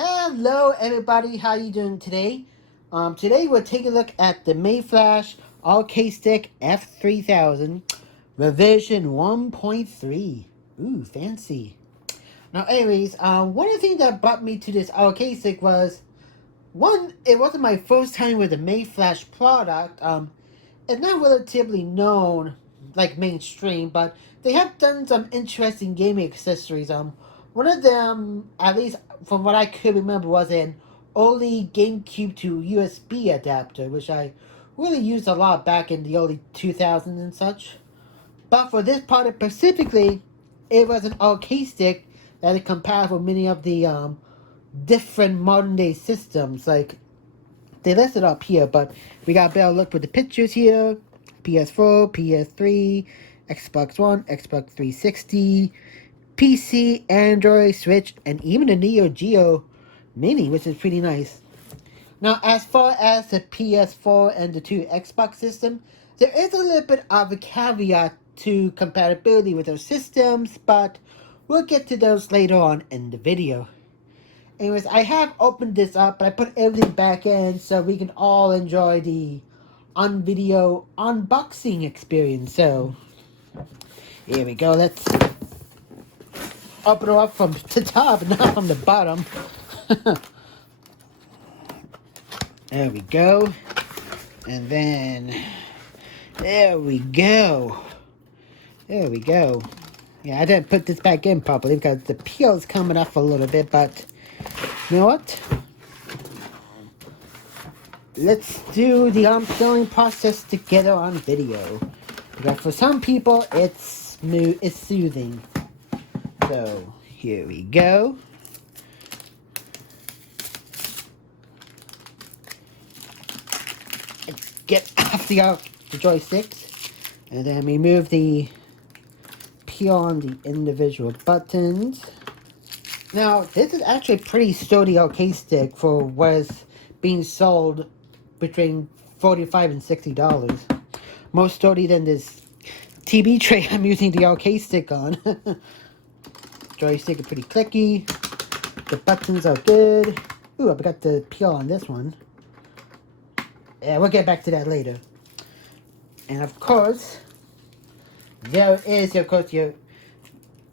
Hello everybody, how you doing today? Today we'll take a look at the MayFlash All-K Stick F3000 revision 1.3. Ooh, fancy. Now anyways, one of the things that brought me to this All-K Stick was, one, it wasn't my first time with a MayFlash product. It's not relatively known, like mainstream, but they have done some interesting gaming accessories. One of them, at least from what I could remember, was an early GameCube to USB adapter, which I really used a lot back in the early 2000s and such. But for this product specifically, it was an arcade stick that is compatible with many of the different modern day systems. Like, they listed up here, but we got a better look with the pictures here. PS4, PS3, Xbox One, Xbox 360, PC, Android, Switch, and even a Neo Geo Mini, which is pretty nice. Now, as far as the PS4 and the two Xbox system, there is a little bit of a caveat to compatibility with those systems, but we'll get to those later on in the video. Anyways, I have opened this up, but I put everything back in so we can all enjoy the on-video unboxing experience. So, here we go. Let's open it up from the top, not from the bottom. There we go. And then, there we go. There we go. Yeah, I didn't put this back in properly because the peel is coming off a little bit, but you know what? Let's do the unpeeling process together on video. Because for some people, it's smooth, it's soothing. So, here we go. Let's get off the joysticks. And then remove the peel on the individual buttons. Now, this is actually a pretty sturdy arcade stick for what is being sold between $45 and $60. More sturdy than this TV tray I'm using the arcade stick on. Joystick is pretty clicky. The buttons are good. Ooh, I forgot the peel on this one. Yeah, we'll get back to that later. And of course, there is, of course, your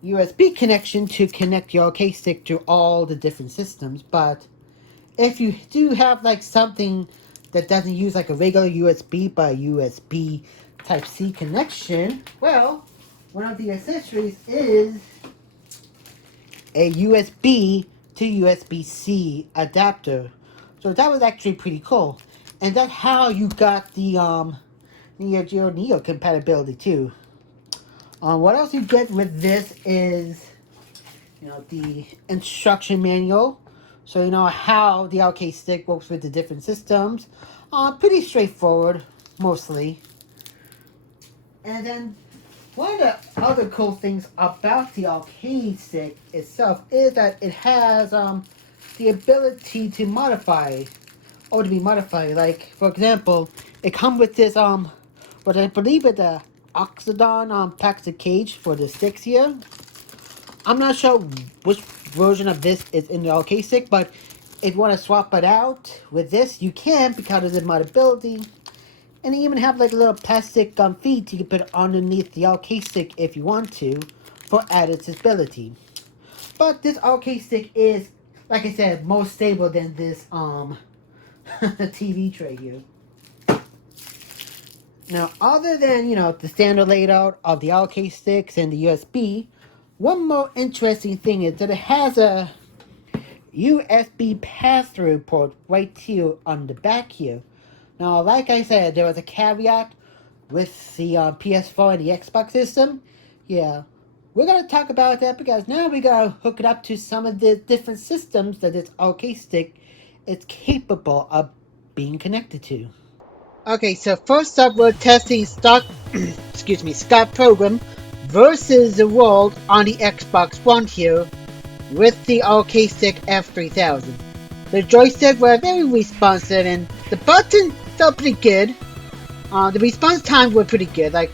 USB connection to connect your arcade stick to all the different systems. But if you do have like something that doesn't use like a regular USB but a USB Type-C connection, well, one of the accessories is a USB to USB-C adapter. So that was actually pretty cool. And that's how you got the Neo Geo Neo compatibility too. What else you get with this is, the instruction manual. So you know how the arcade stick works with the different systems. Pretty straightforward, mostly. And then one of the other cool things about the arcade stick itself is that it has the ability to modify, or to be modified. Like, for example, it comes with this what I believe is the Oxidon plastic cage for the sticks here. I'm not sure which version of this is in the arcade stick, but if you want to swap it out with this, you can because of the modability. And you even have like a little plastic feet you can put underneath the arcade stick if you want to for added stability. But this arcade stick is, like I said, more stable than this TV tray here. Now, other than, the standard layout of the arcade sticks and the USB, one more interesting thing is that it has a USB pass-through port right here on the back here. Now, like I said, there was a caveat with the PS4 and the Xbox system. Yeah, we're going to talk about that because now we got to hook it up to some of the different systems that this arcade stick is capable of being connected to. Okay, so first up, we're testing stock, stock program versus the world on the Xbox One here with the arcade stick F3000. The joystick were very responsive and the buttons felt pretty good. The response time were pretty good. Like,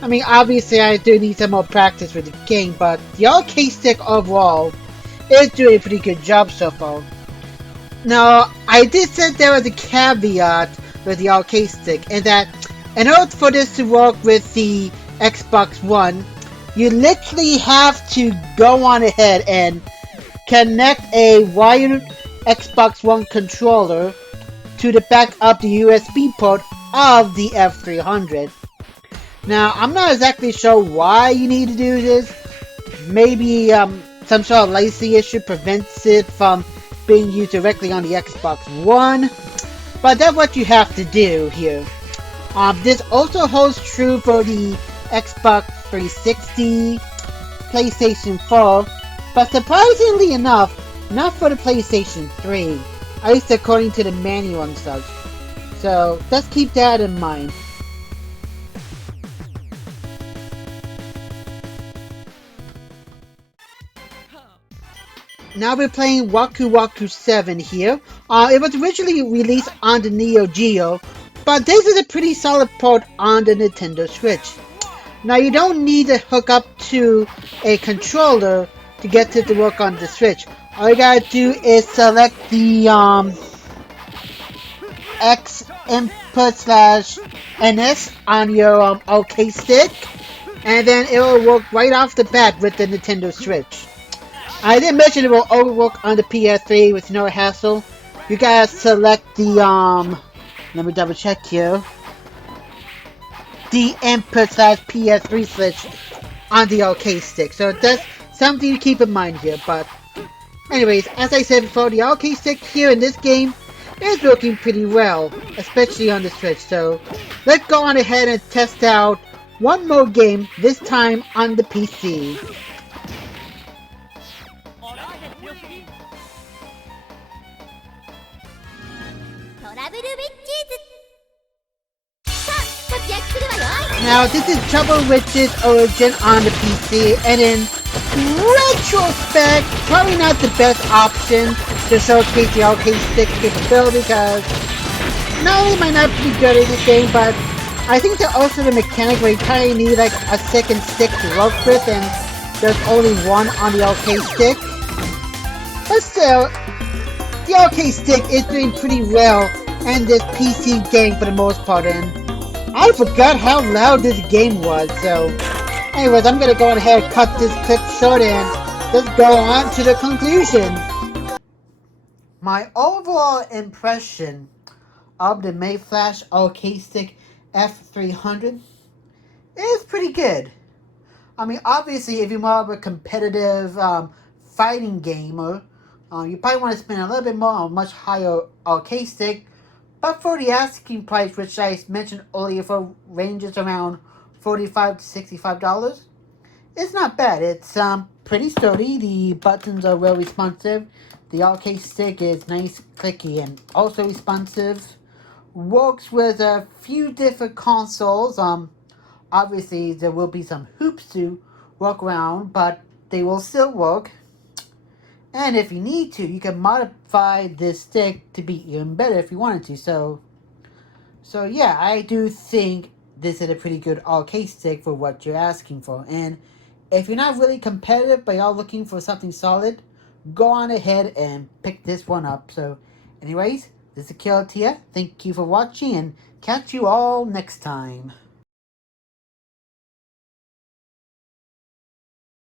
I mean, obviously I do need some more practice with the game, but the arcade stick overall is doing a pretty good job so far. Now, I did say there was a caveat with the arcade stick, and that in order for this to work with the Xbox One, you literally have to go on ahead and connect a wired Xbox One controller to the back of the USB port of the F300. Now, I'm not exactly sure why you need to do this. Maybe some sort of licensing issue prevents it from being used directly on the Xbox One, but that's what you have to do here. This also holds true for the Xbox 360, PlayStation 4, but surprisingly enough, not for the PlayStation 3, at least according to the manual and such. So let's keep that in mind. Now we're playing Waku Waku 7 here. It was originally released on the Neo Geo, but this is a pretty solid port on the Nintendo Switch. Now you don't need to hook up to a controller to get it to work on the Switch. All you gotta do is select the X input / NS on your OK stick, and then it will work right off the bat with the Nintendo Switch. I did mention it will all work on the PS3 with no hassle. You gotta select the let me double check here. The input / PS3 switch on the arcade stick. So that's something to keep in mind here. But anyways, as I said before, the arcade stick here in this game is working pretty well, especially on the Switch. So let's go on ahead and test out one more game, this time on the PC. Now this is Trouble Witch's origin on the PC, and in retrospect, probably not the best option to showcase the arcade stick capability, because not only am I not pretty good at this game, but I think that also the mechanic where you kind of need like a second stick to work with, and there's only one on the arcade stick. But still, the arcade stick is doing pretty well in this PC game for the most part, and I forgot how loud this game was. So anyways, I'm gonna go ahead and cut this clip short, and let's go on to the conclusion. My overall impression of the MayFlash arcade stick F300 is pretty good. I mean, obviously, if you're more of a competitive fighting gamer, you probably want to spend a little bit more on a much higher arcade stick. But for the asking price, which I mentioned earlier, for ranges around $45 to $65, it's not bad. It's pretty sturdy. The buttons are well responsive. The arcade stick is nice, clicky, and also responsive. Works with a few different consoles. Obviously there will be some hoops to work around, but they will still work. And if you need to, you can modify this stick to be even better if you wanted to. So yeah, I do think this is a pretty good arcade stick for what you're asking for. And if you're not really competitive but you're looking for something solid, go on ahead and pick this one up. So anyways, this is Killatia. Thank you for watching, and catch you all next time.